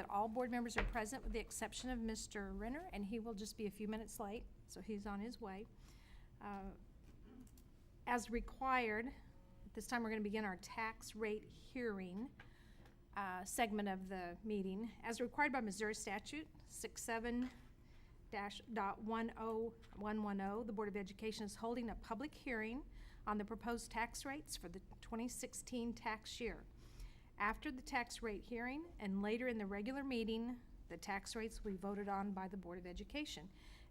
that all board members are present with the exception of Mr. Renner, and he will just be a few minutes late, so he's on his way. As required, at this time we're going to begin our tax rate hearing segment of the meeting. As required by Missouri Statute 67-.10110, the Board of Education is holding a public hearing on the proposed tax rates for the 2016 tax year. After the tax rate hearing and later in the regular meeting, the tax rates will be voted on by the Board of Education.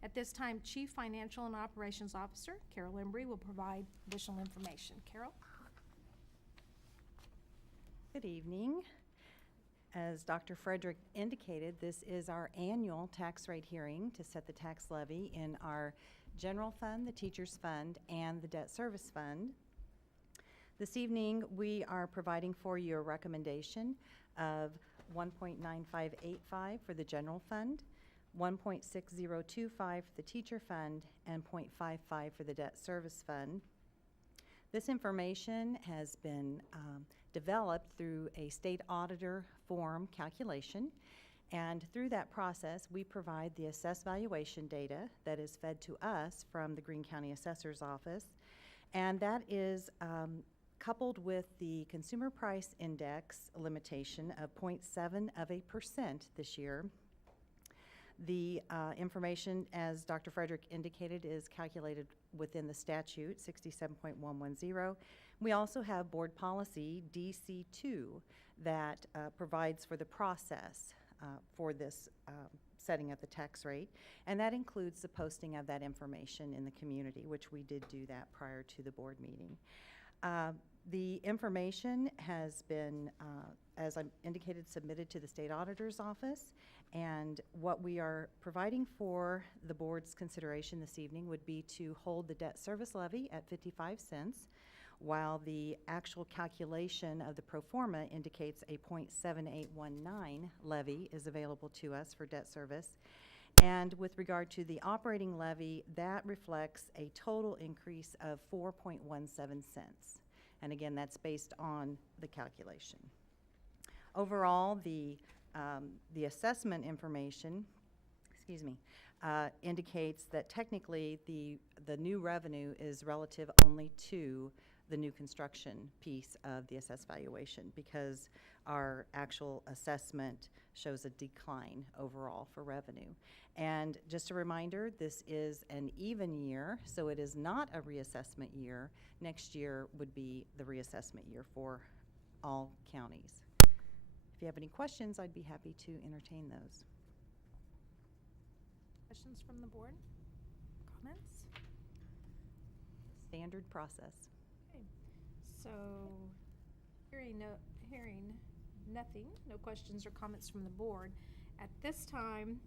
At this time, Chief Financial and Operations Officer Carol Embry will provide additional information. Carol? Good evening. As Dr. Frederick indicated, this is our annual tax rate hearing to set the tax levy in our general fund, the teachers fund, and the debt service fund. This evening, we are providing for you a recommendation of 1.9585 for the general fund, 1.6025 for the teacher fund, and 0.55 for the debt service fund. This information has been developed through a state auditor form calculation, and through that process, we provide the assessed valuation data that is fed to us from the Greene County Assessor's Office, and that is coupled with the Consumer Price Index limitation of 0.7% this year. The information, as Dr. Frederick indicated, is calculated within the statute 67.110. We also have board policy DC2 that provides for the process for this setting of the tax rate, and that includes the posting of that information in the community, which we did do that prior to the board meeting. The information has been, as I indicated, submitted to the state auditor's office, and what we are providing for the board's consideration this evening would be to hold the debt service levy at 55 cents, while the actual calculation of the pro forma indicates a 0.7819 levy is available to us for debt service. And with regard to the operating levy, that reflects a total increase of 4.17 cents. And again, that's based on the calculation. Overall, the assessment information, indicates that technically the new revenue is relative only to the new construction piece of the assessed valuation, because our actual assessment shows a decline overall for revenue. And just a reminder, this is an even year, so it is not a reassessment year. Next year would be the reassessment year for all counties. If you have any questions, I'd be happy to entertain those. Questions from the board? Comments? Standard process. Okay. So, hearing nothing, no questions or comments from the board. At this time,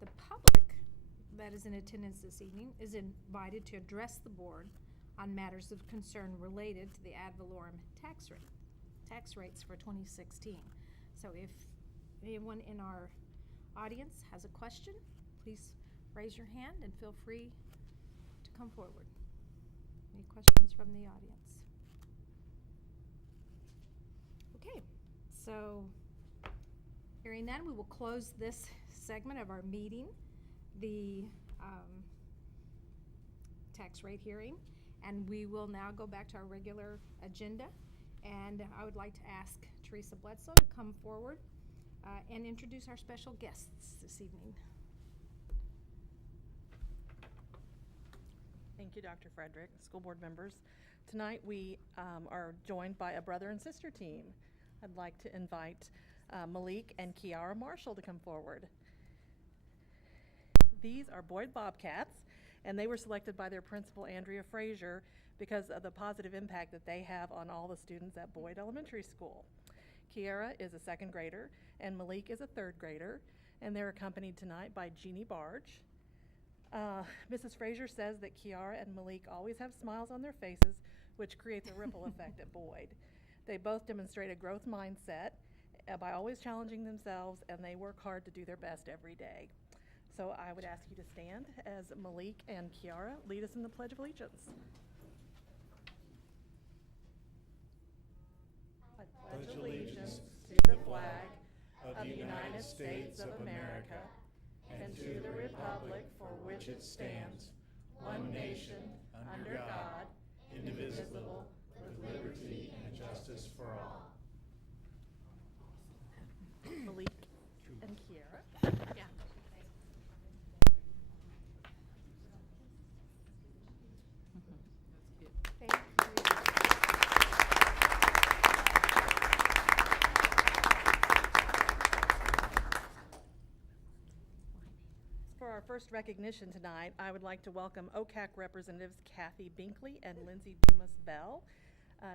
the public that is in attendance this evening is invited to address the board on matters of concern related to the ad valorem tax rates for 2016. So if anyone in our audience has a question, please raise your hand and feel free to come forward. Any questions from the audience? Okay, so hearing none, we will close this segment of our meeting, the tax rate hearing, and we will now go back to our regular agenda. And I would like to ask Teresa Bledsoe to come forward and introduce our special guests this evening. Thank you, Dr. Frederick, school board members. Tonight we are joined by a brother and sister team. I'd like to invite Malik and Kiara Marshall to come forward. These are Boyd Bobcats, and they were selected by their principal, Andrea Frazier, because of the positive impact that they have on all the students at Boyd Elementary School. Kiara is a second grader, and Malik is a third grader, and they're accompanied tonight by Jeannie Barge. Mrs. Frazier says that Kiara and Malik always have smiles on their faces, which creates a ripple effect at Boyd. They both demonstrate a growth mindset by always challenging themselves, and they work hard to do their best every day. So I would ask you to stand as Malik and Kiara lead us in the Pledge of Allegiance. I pledge allegiance to the flag of the United States of America and to the republic for which it stands, one nation, under God, indivisible, with liberty and justice for all. Malik and Kiara. Yeah. Thank you. For our first recognition tonight, I would like to welcome OCAC representatives Kathy Binkley and Lindsay Dumas-Bell.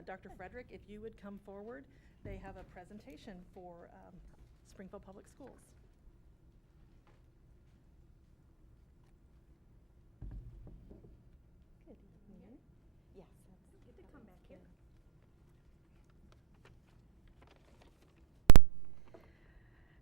Dr. Frederick, if you would come forward, they have a presentation for Springfield Public Schools. Good evening. Yes, Get to come back here.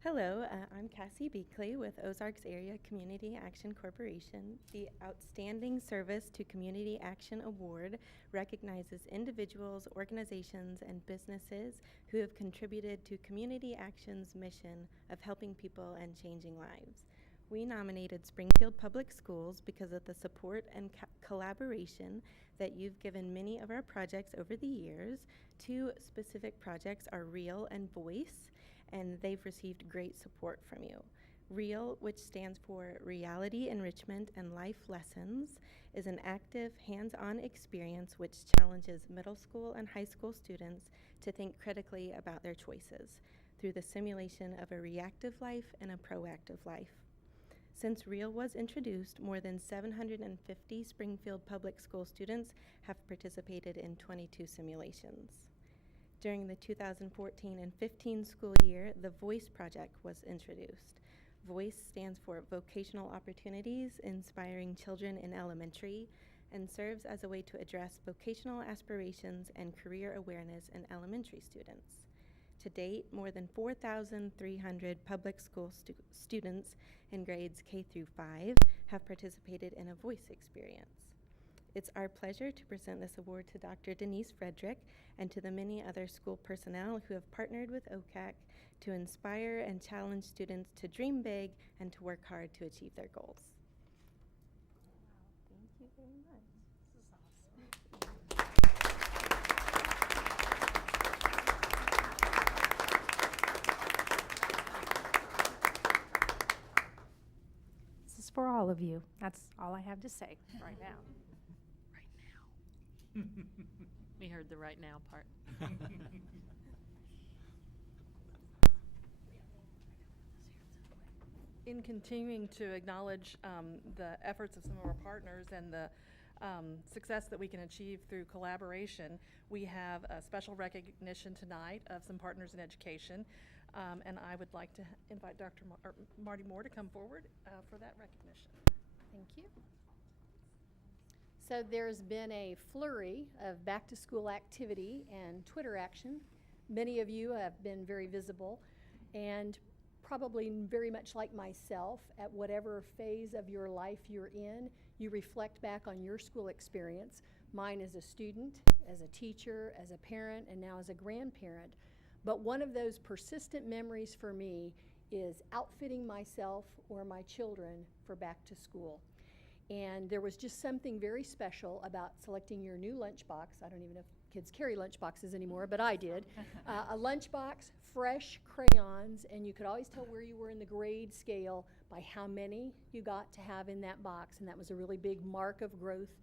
Hello, I'm Cassie Beakley with Ozarks Area Community Action Corporation. The Outstanding Service to Community Action Award recognizes individuals, organizations, and businesses who have contributed to Community Action's mission of helping people and changing lives. We nominated Springfield Public Schools because of the support and collaboration that you've given many of our projects over the years. Two specific projects are REAL and VOICE, and they've received great support from you. REAL, which stands for Reality Enrichment and Life Lessons, is an active, hands-on experience which challenges middle school and high school students to think critically about their choices through the simulation of a reactive life and a proactive life. Since REAL was introduced, more than 750 Springfield Public School students have participated in 22 simulations. During the 2014 and 15 school year, the VOICE project was introduced. VOICE stands for Vocational Opportunities Inspiring Children in Elementary and serves as a way to address vocational aspirations and career awareness in elementary students. To date, more than 4,300 public school students in grades K through 5 have participated in a VOICE experience. It's our pleasure to present this award to Dr. Denise Frederick and to the many other school personnel who have partnered with OCAC to inspire and challenge students to dream big and to work hard to achieve their goals. Wow, thank you very much. This is for all of you. That's all I have to say right now. We heard the right now part. In continuing to acknowledge the efforts of some of our partners and the success that we can achieve through collaboration, we have a special recognition tonight of some partners in education. And I would like to invite Dr. Marty Moore to come forward for that recognition. Thank you. So there's been a flurry of back-to-school activity and Twitter action. Many of you have been very visible and probably very much like myself, at whatever phase of your life you're in, you reflect back on your school experience. Mine as a student, as a teacher, as a parent, and now as a grandparent. But one of those persistent memories for me is outfitting myself or my children for back to school. And there was just something very special about selecting your new lunchbox. I don't even know if kids carry lunchboxes anymore, but I did. A lunchbox, fresh crayons, and you could always tell where you were in the grade scale by how many you got to have in that box, and that was a really big mark of growth.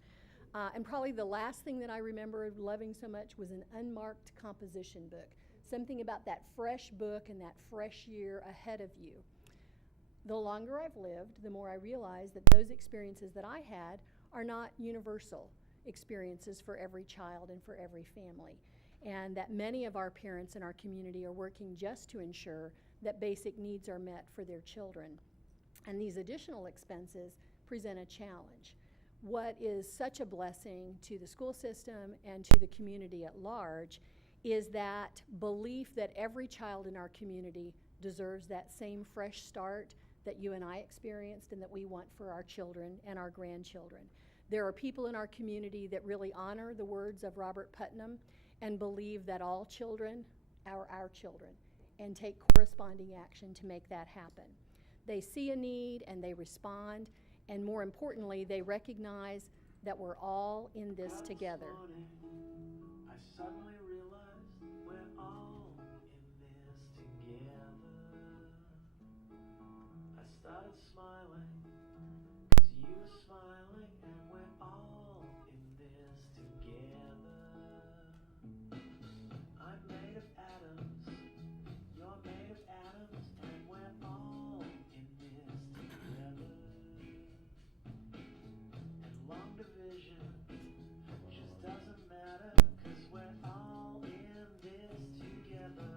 And probably the last thing that I remember loving so much was an unmarked composition book. Something about that fresh book and that fresh year ahead of you. The longer I've lived, the more I realize that those experiences that I had are not universal experiences for every child and for every family. And that many of our parents in our community are working just to ensure that basic needs are met for their children. And these additional expenses present a challenge. What is such a blessing to the school system and to the community at large is that belief that every child in our community deserves that same fresh start that you and I experienced and that we want for our children and our grandchildren. There are people in our community that really honor the words of Robert Putnam and believe that all children are our children. and take corresponding action to make that happen. They see a need and they respond, and more importantly, they recognize that we're all in this together. I suddenly realized we're all in this together. I started smiling, 'cause you were smiling, and we're all in this together. I'm made of atoms, you're made of atoms, and we're all in this together. And long division just doesn't matter, 'cause we're all in this together.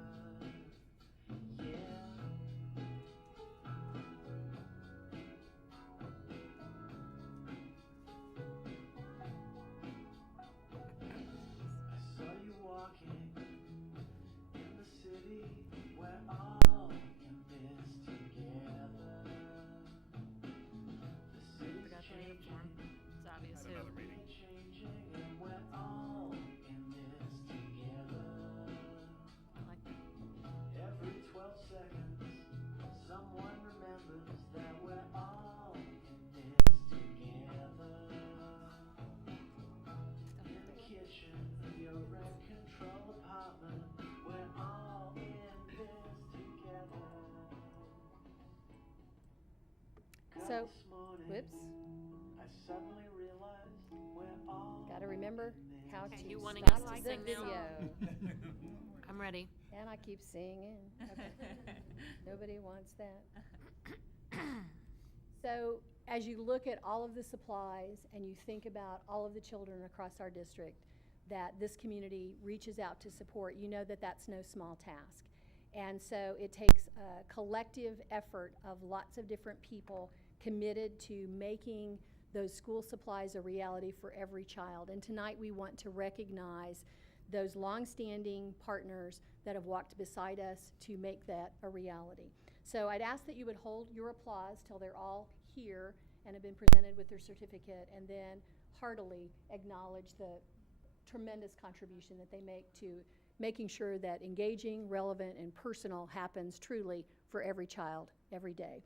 Yeah. I saw you walking in the city. We're all in this together. The city's Forgot the changing, uniform. It's obvious who. we're changing, and we're all in this together. I like that. Every 12 seconds, someone remembers that we're all in this together. In the kitchen of your rent control apartment, we're all in this together. 'Cause So, this morning, whoops, I suddenly realized we're all gotta remember how Okay, to you wanting stop us to the sing now? video. I'm ready. And I keep singing. Okay. Nobody wants that. So, as you look at all of the supplies and you think about all of the children across our district that this community reaches out to support, you know that that's no small task. And so it takes a collective effort of lots of different people committed to making those school supplies a reality for every child. And tonight we want to recognize those longstanding partners that have walked beside us to make that a reality. So I'd ask that you would hold your applause till they're all here and have been presented with their certificate, and then heartily acknowledge the tremendous contribution that they make to making sure that engaging, relevant, and personal happens truly for every child, every day.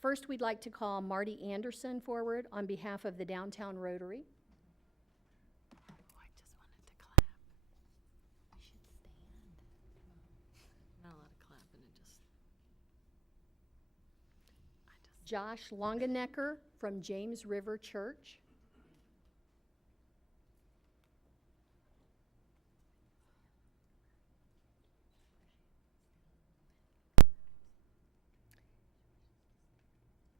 First, we'd like to call Marty Anderson forward on behalf of the Downtown Rotary. Oh, I just wanted to clap. I should stand. Not allowed to clap, and it just. Josh Longenecker from James River Church.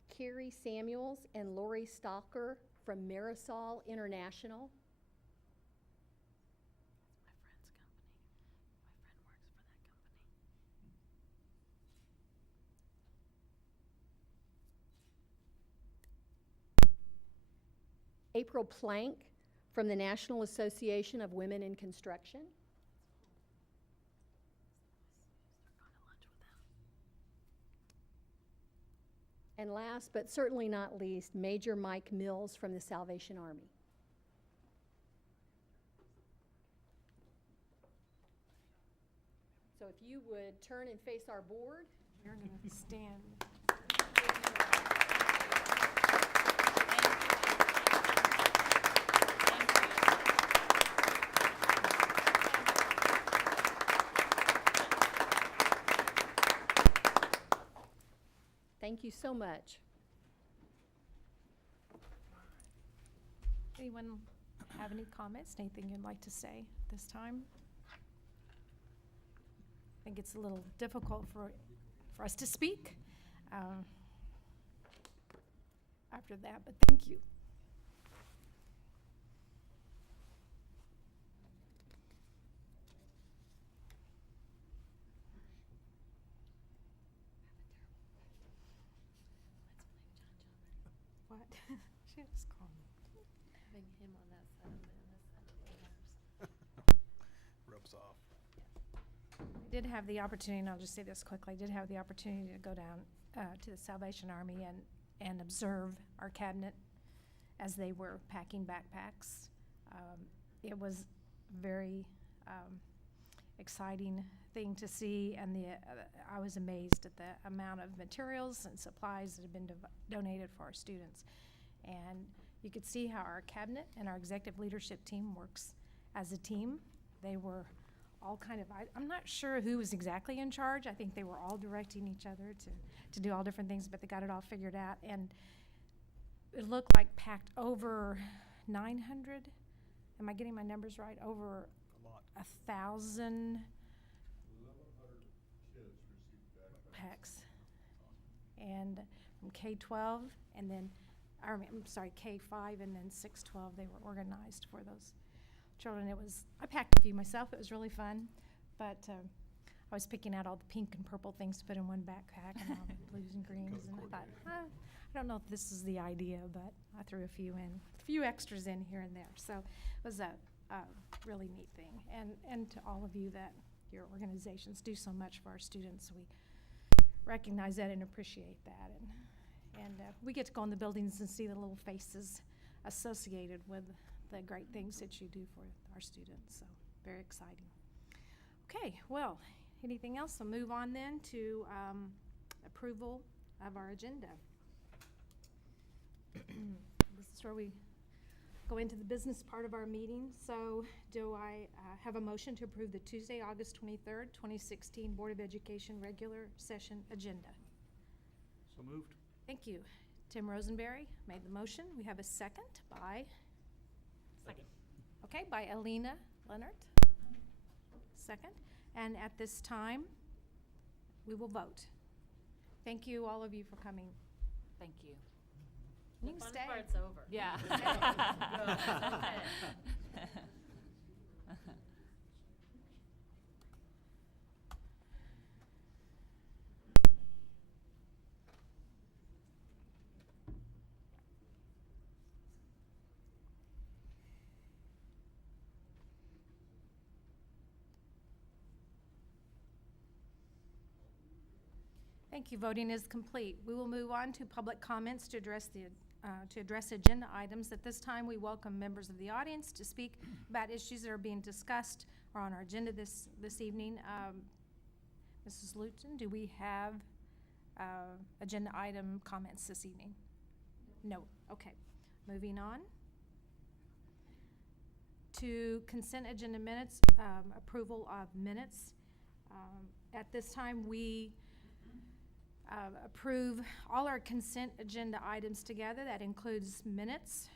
Carrie Samuels and Lori Stalker from Marisol International. My friend's company. My friend works for that company. April Plank from the National Association of Women in Construction. Start going to lunch with them. And last but certainly not least, Major Mike Mills from the Salvation Army. So if you would turn and face our board. You're going to stand. Thank you so much. Anyone have any comments, anything you'd like to say this time? I think it's a little difficult for us to speak after that, but thank you. What? She just called me. Having him on that side and this side of the Ropes off. I did have the opportunity, and I'll just say this quickly, I did have the opportunity to go down to the Salvation Army and observe our cabinet as they were packing backpacks. It was very exciting thing to see, and I was amazed at the amount of materials and supplies that have been donated for our students. And you could see how our cabinet and our executive leadership team works as a team. They were all kind of, I'm not sure who was exactly in charge. I think they were all directing each other to do all different things, but they got it all figured out. And it looked like packed over 900, am I getting my numbers right? Over 1,000 packs. And from K-12, and then, I'm sorry, K-5 and then 6-12, they were organized for those children. I packed a few myself. It was really fun, but I was picking out all the pink and purple things to put in one backpack and all the blues and greens, and I thought, I don't know if this is the idea, but I threw a few extras in here and there. So it was a really neat thing. And to all of you that your organizations do so much for our students, we recognize that and appreciate that. And we get to go in the buildings and see the little faces associated with the great things that you do for our students. So very exciting. Okay, well, anything else? We'll move on then to approval of our agenda. This is where we go into the business part of our meeting. So do I have a motion to approve the Tuesday, August 23rd, 2016 Board of Education regular session agenda? So moved. Thank you. Tim Rosenberry made the motion. We have a second by? Second. Okay, by Alina Leonard. Second. And at this time, we will vote. Thank you, all of you, for coming. Thank you. You The can fun stay. part's over. Yeah. Thank you. Voting is complete. We will move on to public comments to address agenda items. At this time, we welcome members of the audience to speak about issues that are being discussed or on our agenda this evening. Mrs. Luton, do we have agenda item comments this evening? No. Okay. Moving on to consent agenda minutes, approval of minutes. At this time, we approve all our consent agenda items together. That includes minutes,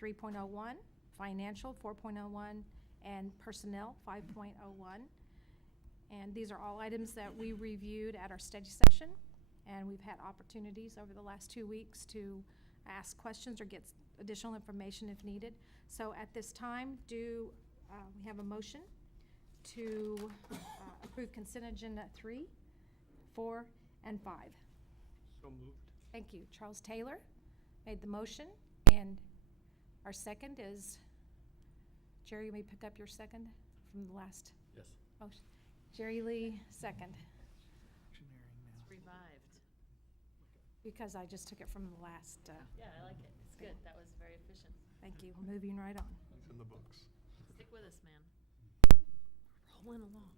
3.01, financial, 4.01, and personnel, 5.01. And these are all items that we reviewed at our study session, and we've had opportunities over the last 2 weeks to ask questions or get additional information if needed. So at this time, we have a motion to approve consent agenda 3, 4, and 5. So moved. Thank you. Charles Taylor made the motion, and our second is, Jerry, you may pick up your second from the last Yes. motion. Jerry Lee, second, It's revived. because I just took it from the last, Yeah, I like it. It's good. That was very efficient. thank you. Moving right on. It's in the books. Stick with us, man. Rolling along.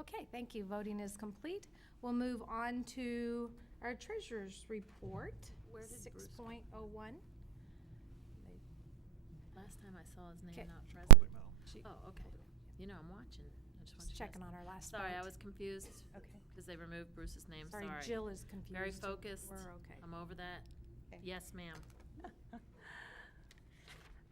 Okay, thank you. Voting is complete. We'll move on to our treasurer's report, Where did Bruce go? 6.01. Last time I saw his name Okay. not Public present. now. Oh, okay. You know, I'm watching. I just want Just you checking guys. on our last Sorry, I vote. was confused Okay. because they removed Bruce's name. Sorry, Sorry. Jill is confused. Very focused. We're okay. I'm over that. Okay. Yes, ma'am.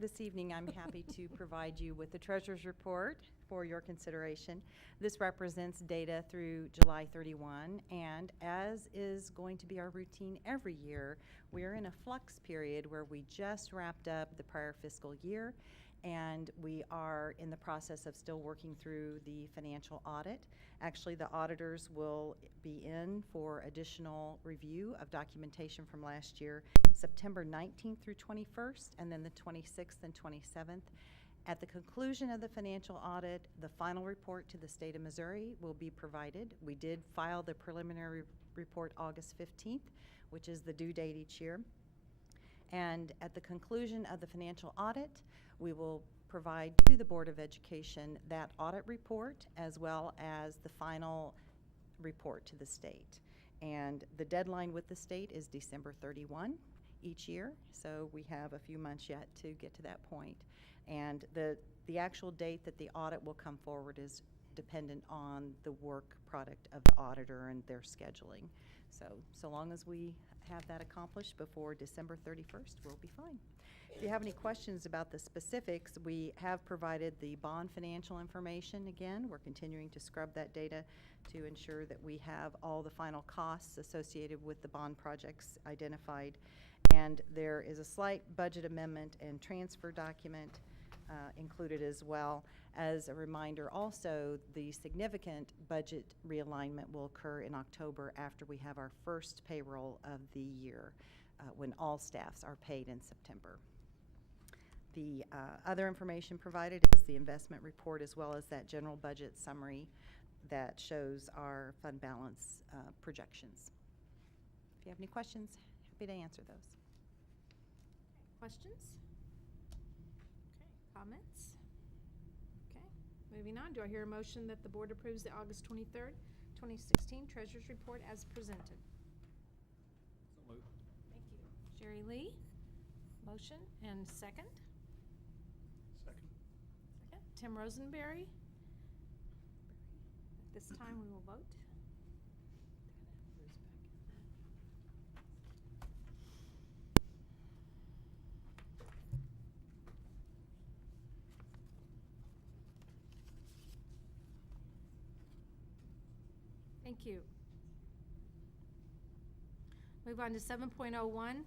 This evening, I'm happy to provide you with the treasurer's report for your consideration. This represents data through July 31, and as is going to be our routine every year, we're in a flux period where we just wrapped up the prior fiscal year, and we are in the process of still working through the financial audit. Actually, the auditors will be in for additional review of documentation from last year, September 19th through 21st, and then the 26th and 27th. At the conclusion of the financial audit, the final report to the state of Missouri will be provided. We did file the preliminary report August 15th, which is the due date each year. And at the conclusion of the financial audit, we will provide to the Board of Education that audit report as well as the final report to the state. And the deadline with the state is December 31 each year, so we have a few months yet to get to that point. And the actual date that the audit will come forward is dependent on the work product of the auditor and their scheduling. So long as we have that accomplished before December 31st, we'll be fine. If you have any questions about the specifics, we have provided the bond financial information again. We're continuing to scrub that data to ensure that we have all the final costs associated with the bond projects identified. And there is a slight budget amendment and transfer document included as well. As a reminder, also, the significant budget realignment will occur in October after we have our first payroll of the year, when all staffs are paid in September. The other information provided is the investment report as well as that general budget summary that shows our fund balance projections. If you have any questions, happy to answer those. Questions? Okay, comments? Okay, moving on. Do I hear a motion that the board approves the August 23rd, 2016 Treasurers Report as presented? So moved. Thank you. Jerry Lee, motion, and second? Second. Second. Tim Rosenberry. At this time, we will vote. Thank you. Move on to 7.01,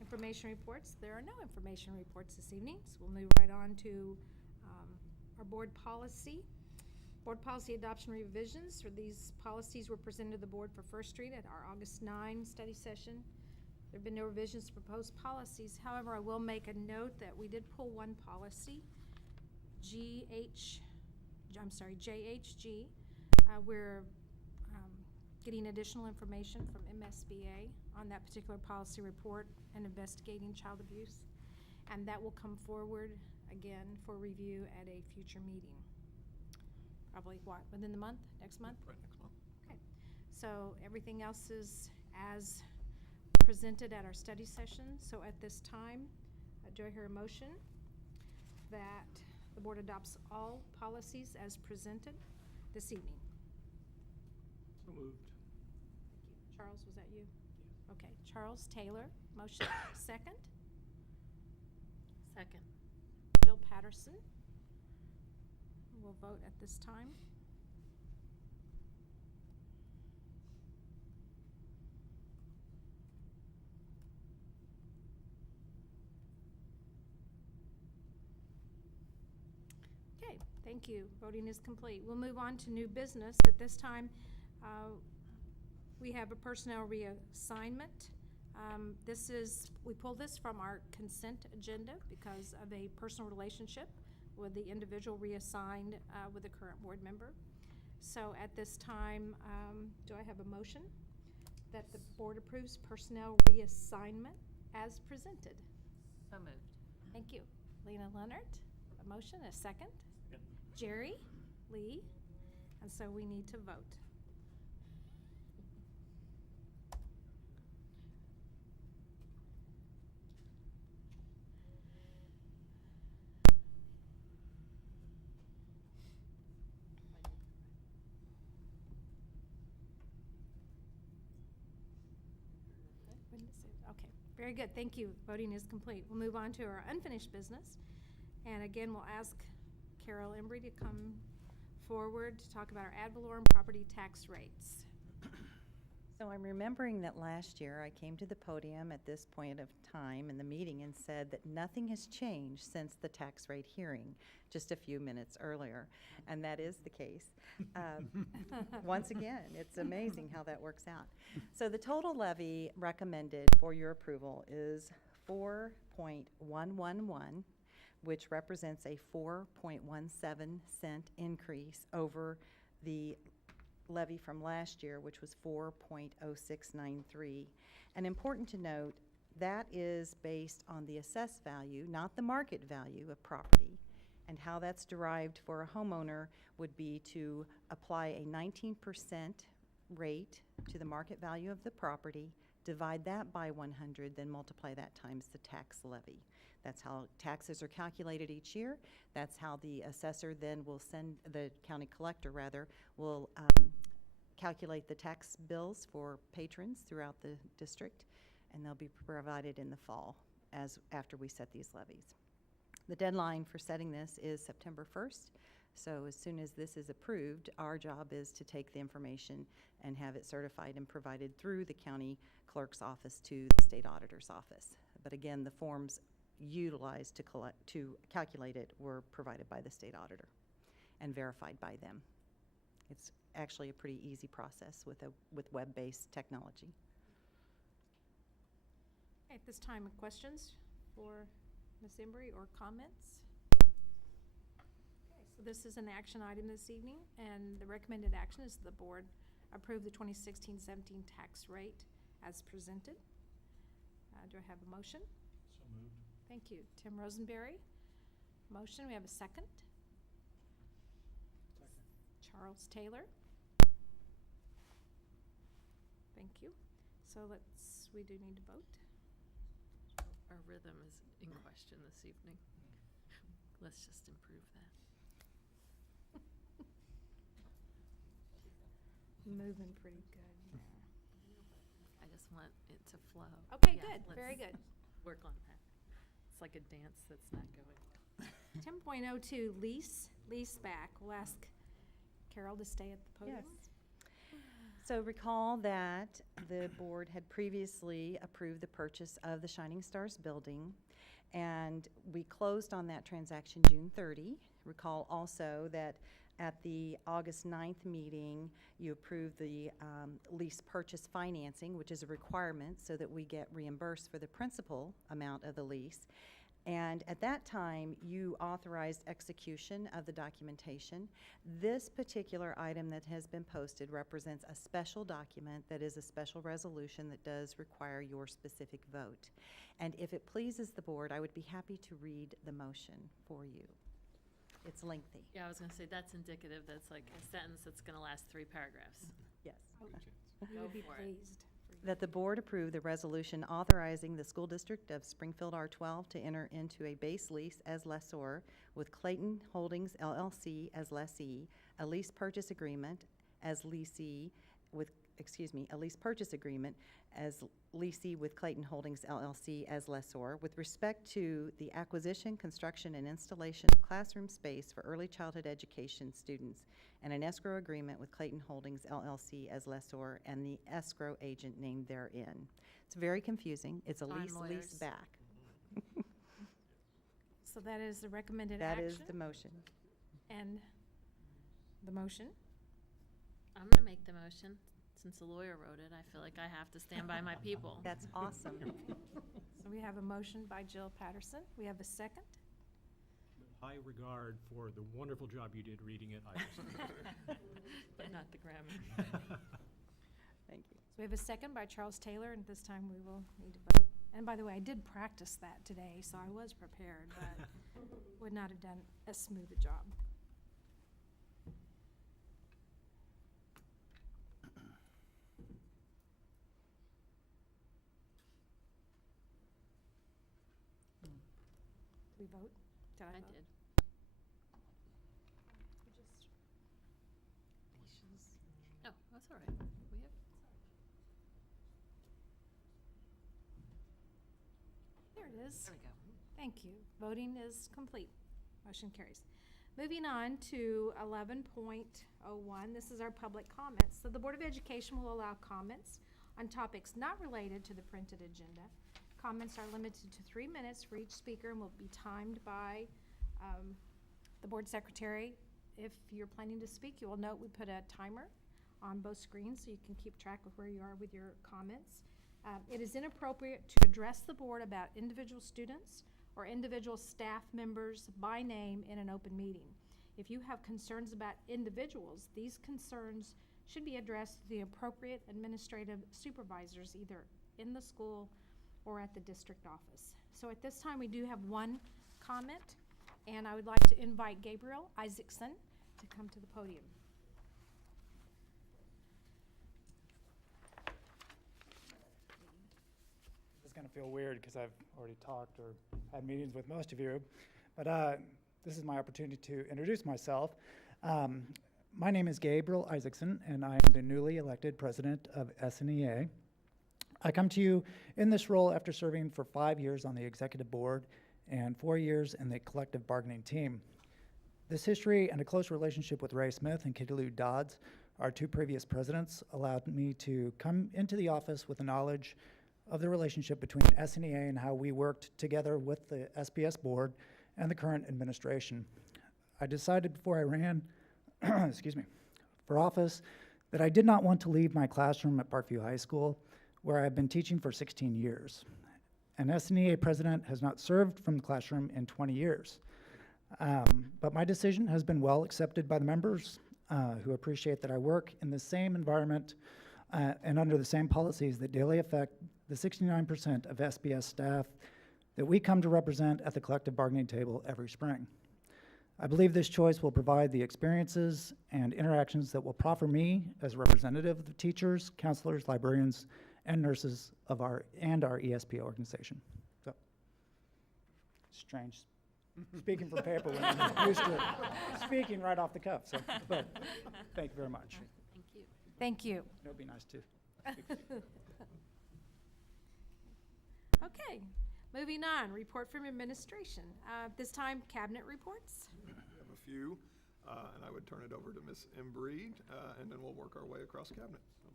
information reports. There are no information reports this evening, so we'll move right on to our board policy. Board policy adoption revisions. For these policies were presented to the board for first read at our August 9 study session. There have been no revisions to proposed policies. However, I will make a note that we did pull one policy, JHG. We're getting additional information from MSBA on that particular policy report and investigating child abuse. And that will come forward again for review at a future meeting. Probably what, within the month, next month? Right next month. Okay, so everything else is as presented at our study session. So at this time, do I hear a motion that the board adopts all policies as presented this evening? So moved. Thank you. Charles, was that you? Okay, Charles Taylor, motion. Second? Second. Jill Patterson. We'll vote at this time. Okay, thank you. Voting is complete. We'll move on to new business. At this time, we have a personnel reassignment. We pulled this from our consent agenda because of a personal relationship with the individual reassigned with the current board member. So at this time, do I have a motion that the board approves personnel reassignment as presented? So moved. Thank you. Lena Leonard, a motion, a second. Second. Jerry Lee, and so we need to vote. Okay, very good. Thank you. Voting is complete. We'll move on to our unfinished business. And again, we'll ask Carol Embry to come forward to talk about our ad valorem property tax rates. So I'm remembering that last year I came to the podium at this point of time in the meeting and said that nothing has changed since the tax rate hearing just a few minutes earlier, and that is the case. Once again, it's amazing how that works out. So the total levy recommended for your approval is 4.111, which represents a 4.17 cent increase over the levy from last year, which was 4.0693. And important to note, that is based on the assessed value, not the market value of property. And how that's derived for a homeowner would be to apply a 19% rate to the market value of the property, divide that by 100, then multiply that times the tax levy. That's how taxes are calculated each year. That's how the assessor then will send, the county collector rather, will calculate the tax bills for patrons throughout the district, and they'll be provided in the fall after we set these levies. The deadline for setting this is September 1st, so as soon as this is approved, our job is to take the information and have it certified and provided through the county clerk's office to the state auditor's office. But again, the forms utilized to calculate it were provided by the state auditor and verified by them. It's actually a pretty easy process with web-based technology. At this time, questions for Ms. Embry or comments? Okay, so this is an action item this evening, and the recommended action is the board approve the 2016-17 tax rate as presented. Do I have a motion? So moved. Thank you. Tim Rosenberry. Motion. We have a second. Second. Charles Taylor. Thank you. So we do need to vote. Our rhythm is in question this evening. Let's just improve that. Moving pretty good there. I just want it to flow. Okay, Yeah, good. Very let's good. Work on that. It's like a dance that's not going. 10.02, lease back. We'll ask Carol to stay at the podium. Yes. So recall that the board had previously approved the purchase of the Shining Stars building, and we closed on that transaction June 30. Recall also that at the August 9th meeting, you approved the lease purchase financing, which is a requirement so that we get reimbursed for the principal amount of the lease. And at that time, you authorized execution of the documentation. This particular item that has been posted represents a special document that is a special resolution that does require your specific vote. And if it pleases the board, I would be happy to read the motion for you. It's lengthy. Yeah, I was gonna say, that's indicative. That's like a sentence that's gonna last 3 paragraphs. Yes. Good chance. We Go would be for it. pleased. That the board approve the resolution authorizing the school district of Springfield R12 to enter into a base lease as lessor with Clayton Holdings LLC as lessee, a lease purchase agreement as leasee with, a lease purchase agreement as leasee with Clayton Holdings LLC as lessor with respect to the acquisition, construction, and installation of classroom space for early childhood education students, and an escrow agreement with Clayton Holdings LLC as lessor and the escrow agent named therein. It's very confusing. It's a Fine lease lawyers. back. So that is the recommended That action. is the motion. And the motion. I'm gonna make the motion. Since the lawyer wrote it, I feel like I have to stand by my people. That's awesome. So we have a motion by Jill Patterson. We have a second. High regard for the wonderful job you did reading it. I just- But not the grammar. Thank you. So we have a second by Charles Taylor, and this time we will need to vote. And by the way, I did practice that today, so I was prepared, but would not have done as smooth a job. We vote? Did I I vote? did. We just- Oh, that's all right. We have, There it is. there we go. Thank you. Voting is complete. Motion carries. Moving on to 11.01, this is our public comments. So the Board of Education will allow comments on topics not related to the printed agenda. Comments are limited to 3 minutes for each speaker and will be timed by the board secretary. If you're planning to speak, you will note we put a timer on both screens so you can keep track of where you are with your comments. It is inappropriate to address the board about individual students or individual staff members by name in an open meeting. If you have concerns about individuals, these concerns should be addressed to the appropriate administrative supervisors, either in the school or at the district office. So at this time, we do have one comment, and I would like to invite Gabriel Isaacson to come to the podium. It's going to feel weird because I've already talked or had meetings with most of you, but this is my opportunity to introduce myself. My name is Gabriel Isaacson, and I am the newly elected president of SNEA. I come to you in this role after serving for 5 years on the executive board and 4 years in the collective bargaining team. This history and a close relationship with Ray Smith and Kitty Lou Dodds, our 2 previous presidents, allowed me to come into the office with the knowledge of the relationship between SNEA and how we worked together with the SPS board and the current administration. I decided before I ran for office that I did not want to leave my classroom at Parkview High School, where I've been teaching for 16 years. An SNEA president has not served from the classroom in 20 years. But my decision has been well accepted by the members who appreciate that I work in the same environment and under the same policies that daily affect the 69% of SPS staff that we come to represent at the collective bargaining table every spring. I believe this choice will provide the experiences and interactions that will proffer me as a representative of the teachers, counselors, librarians, and nurses of our ESP organization. So, strange speaking from paper when I'm used to speaking right off the cuff. So, but thank you very much. Thank you. Thank you. It'll be nice too. Okay, moving on, report from administration. This time, cabinet reports. We have a few, and I would turn it over to Ms. Embreed, and then we'll work our way across cabinet. So.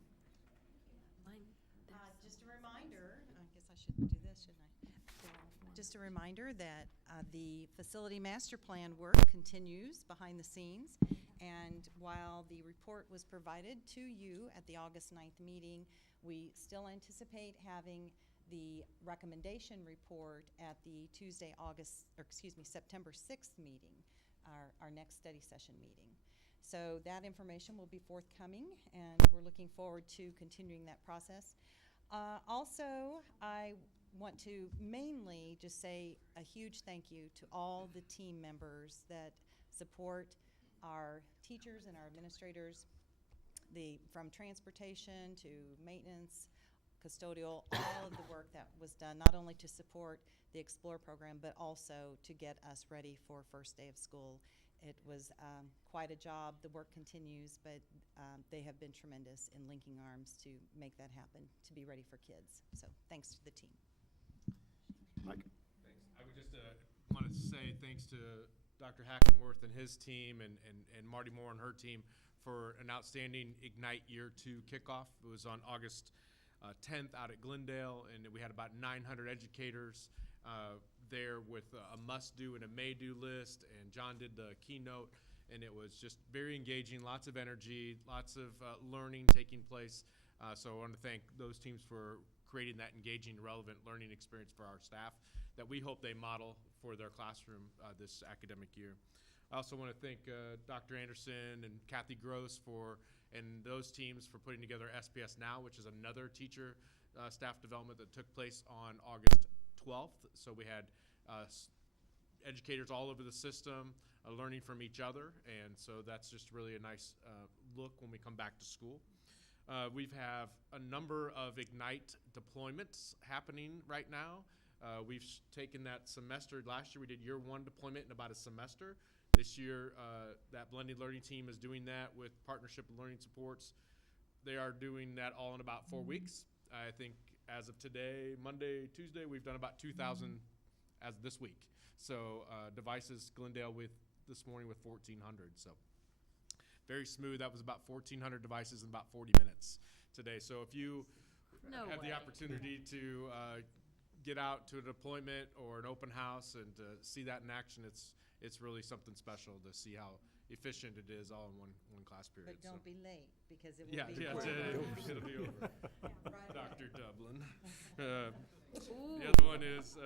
Mine, Just a reminder, I guess I shouldn't do this, shouldn't I? Just a reminder that the facility master plan work continues behind the scenes. And while the report was provided to you at the August 9th meeting, we still anticipate having the recommendation report at the September 6th meeting, our next study session meeting. So that information will be forthcoming, and we're looking forward to continuing that process. Also, I want to mainly just say a huge thank you to all the team members that support our teachers and our administrators, from transportation to maintenance, custodial, all of the work that was done, not only to support the Explore program, but also to get us ready for first day of school. It was quite a job. The work continues, but they have been tremendous in linking arms to make that happen, to be ready for kids. So thanks to the team. Mike? Thanks. I would just want to say thanks to Dr. Hackenworth and his team and Marty Moore and her team for an outstanding Ignite Year 2 kickoff. It was on August 10th out at Glendale, and we had about 900 educators there with a must-do and a may-do list, and John did the keynote, and it was just very engaging, lots of energy, lots of learning taking place. So I want to thank those teams for creating that engaging, relevant learning experience for our staff that we hope they model for their classroom this academic year. I also want to thank Dr. Anderson and Kathy Gross and those teams for putting together SPS Now, which is another teacher staff development that took place on August 12th. So we had educators all over the system learning from each other, and so that's just really a nice look when we come back to school. We have a number of Ignite deployments happening right now. We've taken that semester. Last year we did year 1 deployment in about a semester. This year, that blended learning team is doing that with Partnership Learning Supports. They are doing that all in about 4 weeks. I think as of today, Monday, Tuesday, we've done about 2,000 as this week. So devices, Glendale this morning with 1,400. So very smooth. That was about 1,400 devices in about 40 minutes today. So if you have the opportunity to get out to a deployment or an open house and to see that in action, it's really something special to see how efficient it is all in one class period. But don't be late, because it will Yeah, be it'll be over. Right. Dr. Dublin. The other one is,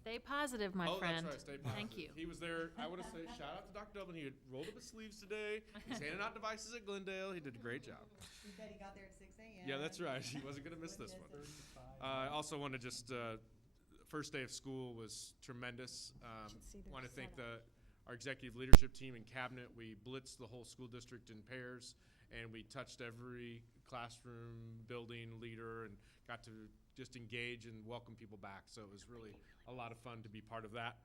Stay positive, my oh, friend. that's right, stay positive. Thank you. He was there, I want to say, shout out to Dr. Dublin. He had rolled up his sleeves today. He's handing out devices at Glendale. He did a great job. He said he got there at 6 a.m. Yeah, that's right. He wasn't going to miss this one. I also want to just, first day of school was tremendous. Want to thank our executive leadership team and cabinet. We blitzed the whole school district in pairs, and we touched every classroom, building, leader, and got to just engage and welcome people back. So it was really a lot of fun to be part of that.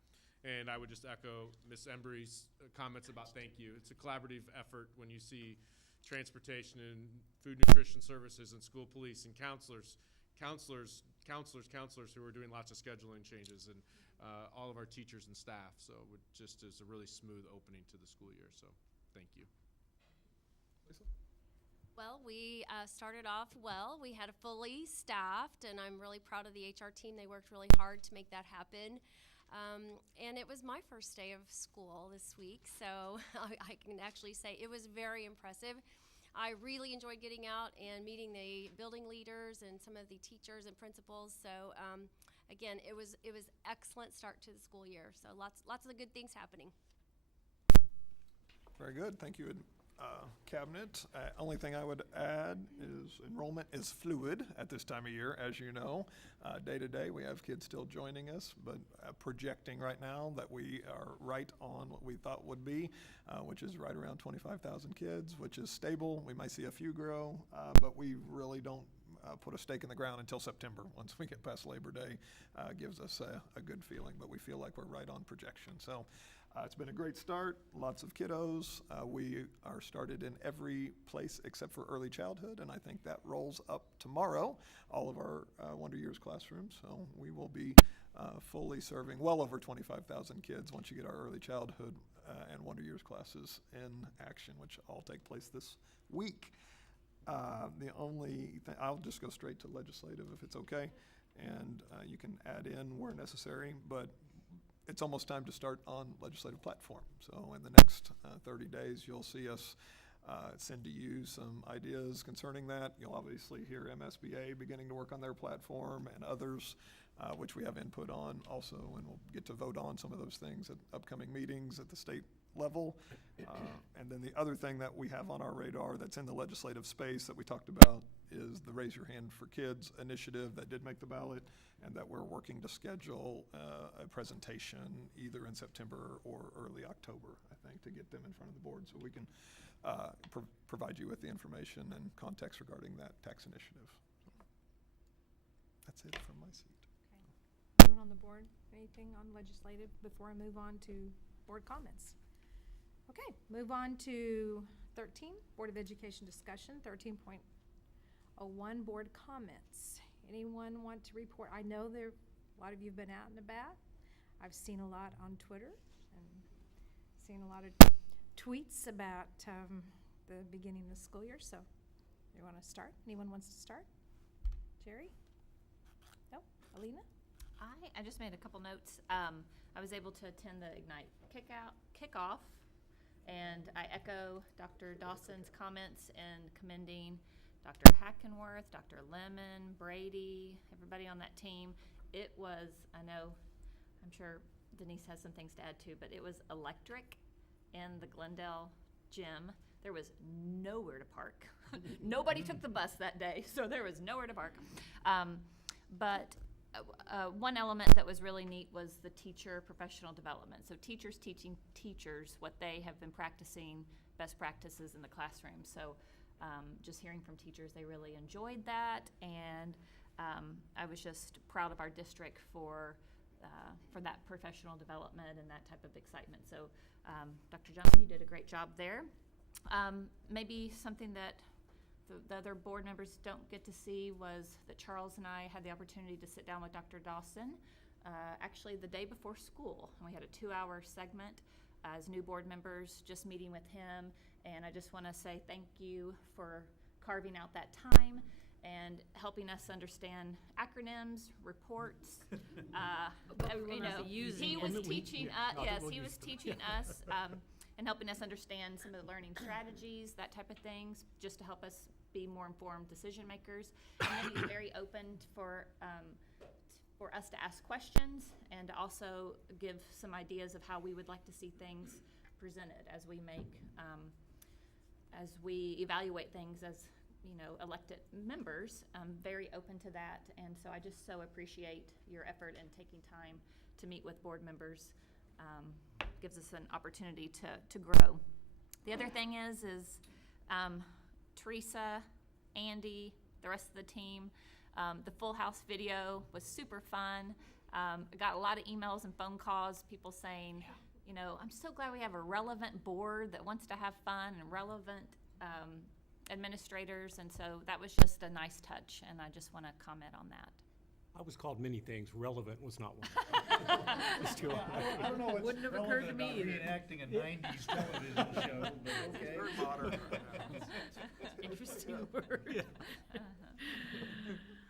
And I would just echo Ms. Embry's comments about thank you. It's a collaborative effort when you see transportation and food nutrition services and school police and counselors who are doing lots of scheduling changes, and all of our teachers and staff. So it just is a really smooth opening to the school year. So thank you. Lisa? Well, we started off well. We had a fully staffed, and I'm really proud of the HR team. They worked really hard to make that happen. And it was my first day of school this week, so I can actually say it was very impressive. I really enjoyed getting out and meeting the building leaders and some of the teachers and principals. So again, it was excellent start to the school year. So lots of good things happening. Very good. Thank you, Cabinet. Only thing I would add is enrollment is fluid at this time of year, as you know. Day to day, we have kids still joining us, but projecting right now that we are right on what we thought would be, which is right around 25,000 kids, which is stable. We might see a few grow, but we really don't put a stake in the ground until September. Once we get past Labor Day, gives us a good feeling, but we feel like we're right on projection. So it's been a great start, lots of kiddos. We are started in every place except for early childhood, and I think that rolls up tomorrow, all of our Wonder Years classrooms. So we will be fully serving well over 25,000 kids once you get our early childhood and Wonder Years classes in action, which all take place this week. The only thing, I'll just go straight to legislative if it's okay, and you can add in where necessary, but it's almost time to start on legislative platform. So in the next 30 days, you'll see us send to you some ideas concerning that. You'll obviously hear MSBA beginning to work on their platform and others, which we have input on also, and we'll get to vote on some of those things at upcoming meetings at the state level. And then the other thing that we have on our radar that's in the legislative space that we talked about is the Raise Your Hand for Kids initiative that did make the ballot, and that we're working to schedule a presentation either in September or early October, I think, to get them in front of the board so we can provide you with the information and context regarding that tax initiative. That's it from my seat. Okay. Anyone on the board, anything on legislative before I move on to board comments? Okay, move on to 13, Board of Education discussion, 13.01, board comments. Anyone want to report? I know a lot of you have been out and about. I've seen a lot on Twitter and seen a lot of tweets about the beginning of the school year. So you want to start? Anyone wants to start? Jerry? No? Alina? I just made a couple notes. I was able to attend the Ignite kickoff, and I echo Dr. Dawson's comments in commending Dr. Hackenworth, Dr. Lemon, Brady, everybody on that team. It was, I'm sure Denise has some things to add too, but it was electric in the Glendale gym. There was nowhere to park. Nobody took the bus that day, so there was nowhere to park. But one element that was really neat was the teacher professional development. So teachers teaching teachers what they have been practicing, best practices in the classroom. So just hearing from teachers, they really enjoyed that, and I was just proud of our district for that professional development and that type of excitement. So Dr. Johnson, you did a great job there. Maybe something that the other board members don't get to see was that Charles and I had the opportunity to sit down with Dr. Dawson actually the day before school, and we had a 2-hour segment as new board members, just meeting with him. And I just want to say thank you for carving out that time and helping us understand acronyms, reports. He was teaching us, and helping us understand some of the learning strategies, that type of things, just to help us be more informed decision makers. And then he's very open for for us to ask questions and to also give some ideas of how we would like to see things presented as we make, as we evaluate things as, you know, elected members. I'm very open to that, and so I just so appreciate your effort in taking time to meet with board members. Gives us an opportunity to grow. The other thing is Teresa, Andy, the rest of the team, the Full House video was super fun. I got a lot of emails and phone calls, people saying, you know, I'm so glad we have a relevant board that wants to have fun and relevant administrators, and so that was just a nice touch, and I just want to comment on that. I was called many things. Relevant was not one. Just too I don't know what's Wouldn't have occurred to relevant me about either. reenacting a 90s television show, but okay. Very modern. Interesting word.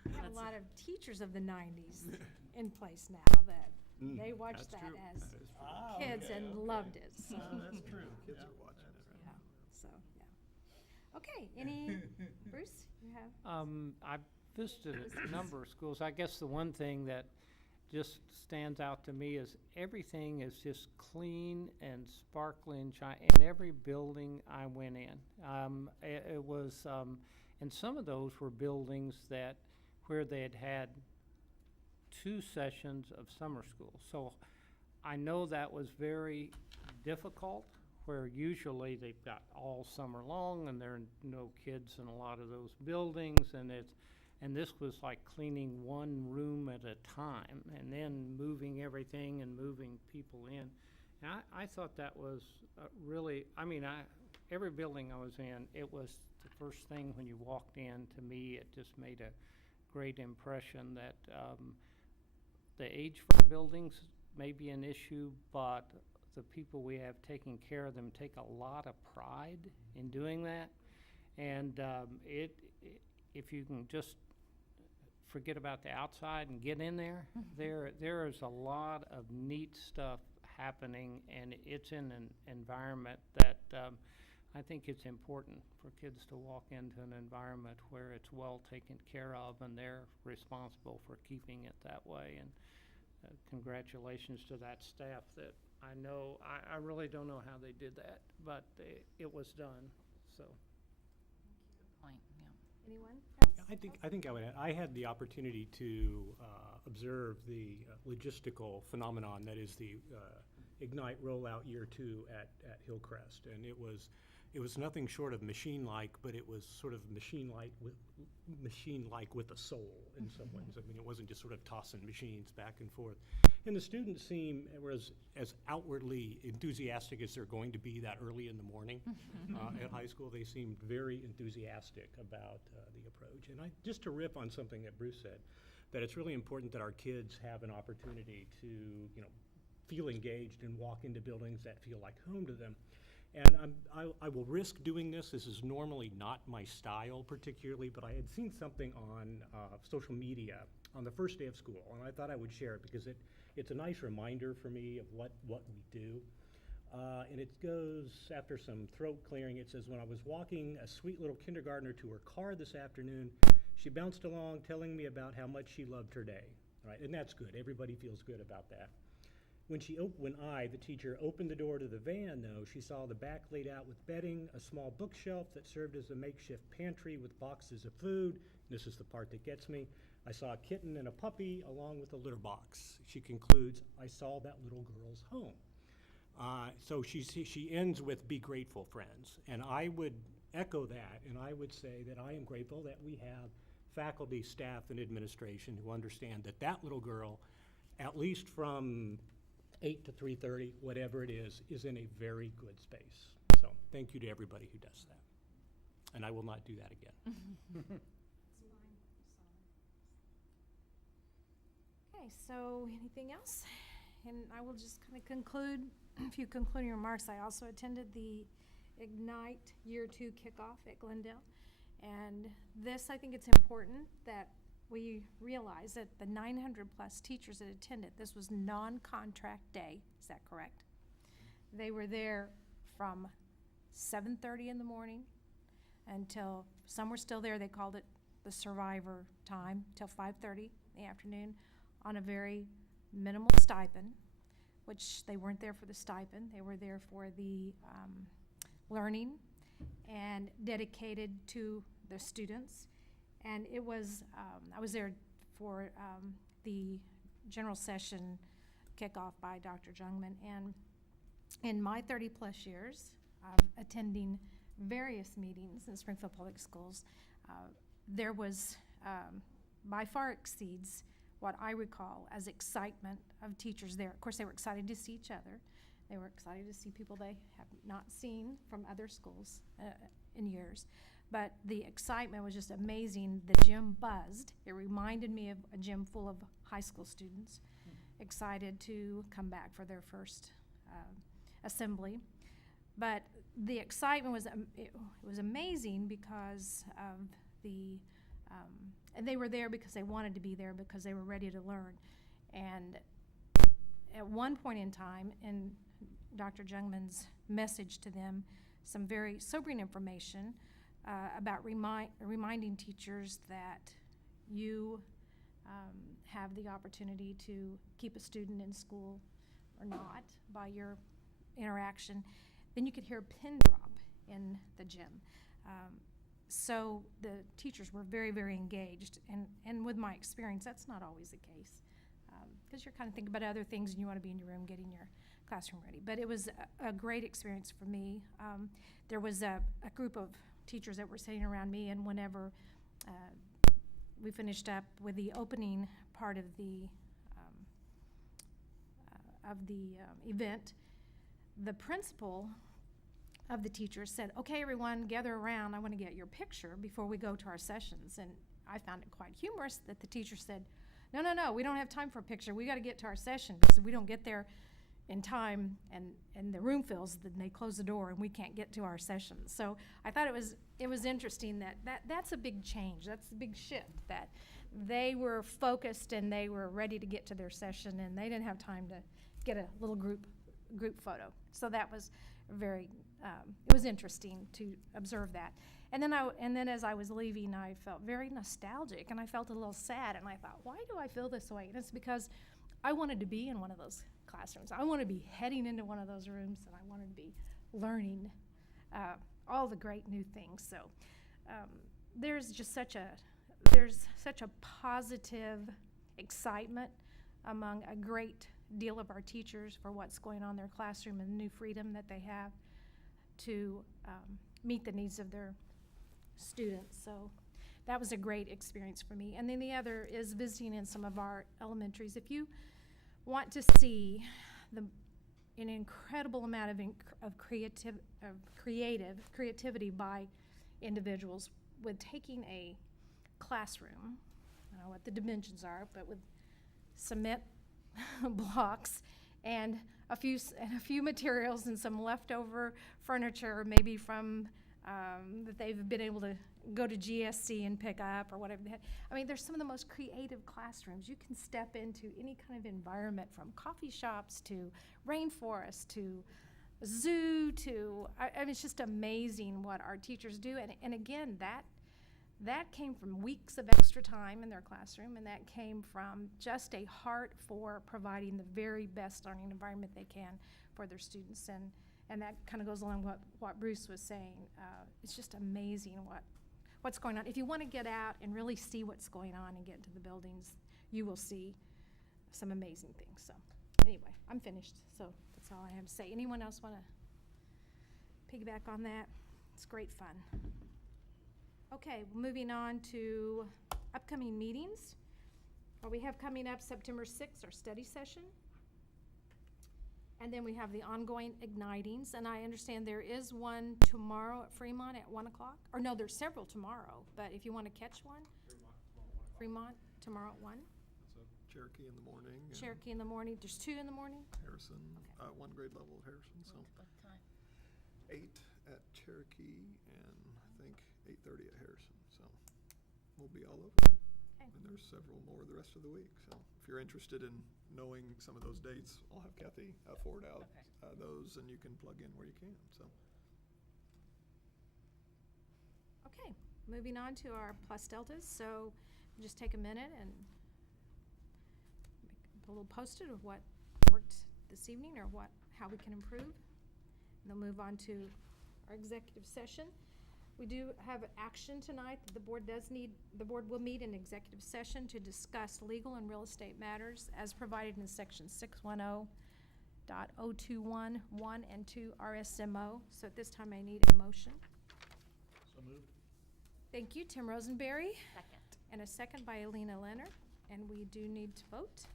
We have a lot of teachers of the 90s in place now that they watched That's that true. as That is true. Ah, kids okay, and okay. loved it, so, That's true. Kids Yeah. are watching it. yeah, so, yeah. Okay, any, Bruce, you have? I've visited a number of schools. I guess the one thing that just stands out to me is everything is just clean and sparkling in every building I went in. It was, and some of those were buildings that where they had 2 sessions of summer school. So I know that was very difficult, where usually they've got all summer long and there are no kids in a lot of those buildings, and this was like cleaning one room at a time and then moving everything and moving people in. And I thought that was really, every building I was in, it was the first thing when you walked in. To me, it just made a great impression that the age for buildings may be an issue, but the people we have taking care of them take a lot of pride in doing that. And if you can just forget about the outside and get in there, there is a lot of neat stuff happening, and it's in an environment that I think it's important for kids to walk into an environment where it's well taken care of and they're responsible for keeping it that way. And congratulations to that staff that I know, I really don't know how they did that, but it was done, so. Point, yeah. Anyone else? I think I would add, I had the opportunity to observe the logistical phenomenon that is the Ignite rollout year 2 at Hillcrest, and it was nothing short of machine-like, but it was sort of machine-like with a soul in some ways. I mean, it wasn't just sort of tossing machines back and forth. And the students seem, as outwardly enthusiastic as they're going to be that early in the morning at high school. They seemed very enthusiastic about the approach. And just to riff on something that Bruce said, that it's really important that our kids have an opportunity to, feel engaged and walk into buildings that feel like home to them. And I will risk doing this. This is normally not my style particularly, but I had seen something on social media on the first day of school, and I thought I would share it because it's a nice reminder for me of what we do. And it goes, after some throat clearing, it says, when I was walking a sweet little kindergartner to her car this afternoon, she bounced along telling me about how much she loved her day. Right? And that's good. Everybody feels good about that. When I, the teacher, opened the door to the van, though, she saw the back laid out with bedding, a small bookshelf that served as a makeshift pantry with boxes of food. This is the part that gets me. I saw a kitten and a puppy along with a litter box. She concludes, I saw that little girl's home. So she ends with, be grateful, friends. And I would echo that, and I would say that I am grateful that we have faculty, staff, and administration who understand that that little girl, at least from 8 to 3:30, whatever it is in a very good space. So thank you to everybody who does that. And I will not do that again. Okay, so anything else? And I will just kind of conclude a few concluding remarks. I also attended the Ignite Year 2 kickoff at Glendale. And this, I think it's important that we realize that the 900 plus teachers that attended, this was non-contract day, is that correct? They were there from 7:30 in the morning until, some were still there, they called it the survivor time, till 5:30 in the afternoon on a very minimal stipend, which they weren't there for the stipend. They were there for the learning and dedicated to the students. And it was, I was there for the general session kickoff by Dr. Jungman. And in my 30-plus years attending various meetings in Springfield Public Schools, there was, by far exceeds what I recall as excitement of teachers there. Of course, they were excited to see each other. They were excited to see people they have not seen from other schools in years. But the excitement was just amazing. The gym buzzed. It reminded me of a gym full of high school students excited to come back for their first assembly. But the excitement was, it was amazing because of the, and they were there because they wanted to be there, because they were ready to learn. And at one point in time, in Dr. Jungman's message to them, some very sobering information about reminding teachers that you have the opportunity to keep a student in school or not by your interaction. Then you could hear a pin drop in the gym. So the teachers were very, very engaged. And with my experience, that's not always the case, because you're kind of thinking about other things and you want to be in your room getting your classroom ready. But it was a great experience for me. There was a group of teachers that were sitting around me, and whenever we finished up with the opening part of the event, the principal of the teachers said, "Okay, everyone, gather around. I want to get your picture before we go to our sessions." And I found it quite humorous that the teacher said, no, we don't have time for a picture. We got to get to our session, because if we don't get there in time and the room fills, then they close the door and we can't get to our session. So I thought it was interesting that's a big change. That's a big shift, that they were focused and they were ready to get to their session, and they didn't have time to get a little group photo. So that was very, it was interesting to observe that. And then as I was leaving, I felt very nostalgic, and I felt a little sad, and I thought, why do I feel this way? And it's because I wanted to be in one of those classrooms. I want to be heading into one of those rooms, and I wanted to be learning all the great new things. So there's just such a positive excitement among a great deal of our teachers for what's going on in their classroom and the new freedom that they have to meet the needs of their students. So that was a great experience for me. And then the other is visiting in some of our elementaries. If you want to see an incredible amount of creativity by individuals with taking a classroom, I don't know what the dimensions are, but with cement blocks and a few materials and some leftover furniture, maybe from that they've been able to go to GSC and pick up or whatever. I mean, there's some of the most creative classrooms. You can step into any kind of environment, from coffee shops to rainforest to zoo to, I mean, it's just amazing what our teachers do. And again, that came from weeks of extra time in their classroom, and that came from just a heart for providing the very best learning environment they can for their students. And that kind of goes along with what Bruce was saying. It's just amazing what's going on. If you want to get out and really see what's going on and get into the buildings, you will see some amazing things. So anyway, I'm finished. So that's all I have to say. Anyone else want to piggyback on that? It's great fun. Okay, moving on to upcoming meetings. What we have coming up September 6th, our study session. And then we have the ongoing ignitings, and I understand there is one tomorrow at Fremont at 1 o'clock. Or no, there's several tomorrow, but if you want to catch one, Fremont tomorrow at 1. Cherokee in the morning. and Cherokee in the morning. There's 2 in the morning. Harrison, one grade level at Harrison, so. What time? 8 at Cherokee and I think 8:30 at Harrison, so we'll be all over. Okay. And there's several more the rest of the week, so if you're interested in knowing some of ththose dates, I'll have Kathy forward out those, and you can plug in where you can, so. Okay, moving on to our plus deltas. So just take a minute and a little post-it of what worked this evening or how we can improve. And then move on to our executive session. We do have action tonight that the board will meet in executive session to discuss legal and real estate matters as provided in section 610.021, 1 and 2 RSMO. So at this time, I need a motion. So moved. Thank you, Tim Rosenberry. Second. And a second by Alina Leonard. And we do need to vote.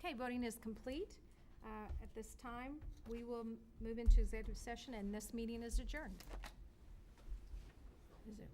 Okay, voting is complete. At this time, we will move into executive session, and this meeting is adjourned. Is it?